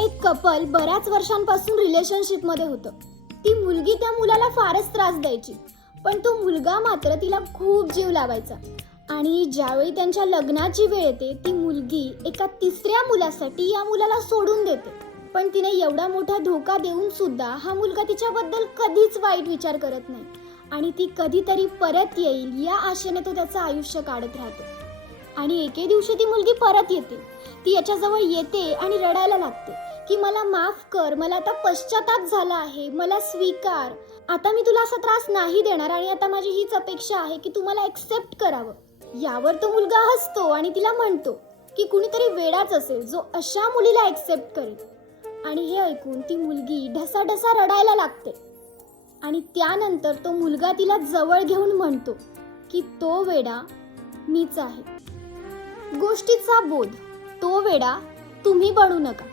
एक कपल बऱ्याच वर्षांपासून रिलेशनशिपमध्ये होतं. ती मुलगी त्या मुलाला फारच त्रास द्यायची, पण तो मुलगा मात्र तिला खूप जीव लावायचा. आणि ज्यावेळी त्यांच्या लग्नाची वेळ येते, ती मुलगी एका तिसऱ्या मुलासाठी या मुलाला सोडून देते. पण तिने एवढा मोठा धोका देऊन सुद्धा हा मुलगा तिच्याबद्दल कधीच वाईट विचार करत नाही आणि ती कधीतरी परत येईल या आशेने तो त्याचं आयुष्य काढत राहतो. आणि एके दिवशी ती मुलगी परत येते. ती याच्याजवळ येते आणि रडायला लागते की मला माफ कर, मला आता पश्चाताप झाला आहे, मला स्वीकार, आता मी तुला असा त्रास नाही देणार आणि आता माझी हीच अपेक्षा आहे की तू मला एक्सेप्ट करावं. यावर तो मुलगा हसतो आणि तिला म्हणतो की कुणीतरी वेडाच असेल जो अशा मुलीला एक्सेप्ट करेल. आणि हे ऐकून ती मुलगी ढसाढसा रडायला लागते. आणि त्यानंतर तो मुलगा तिला जवळ घेऊन म्हणतो की तो वेडा मीच आहे. गोष्टीचा बोध, तो वेडा तुम्ही बनू नका.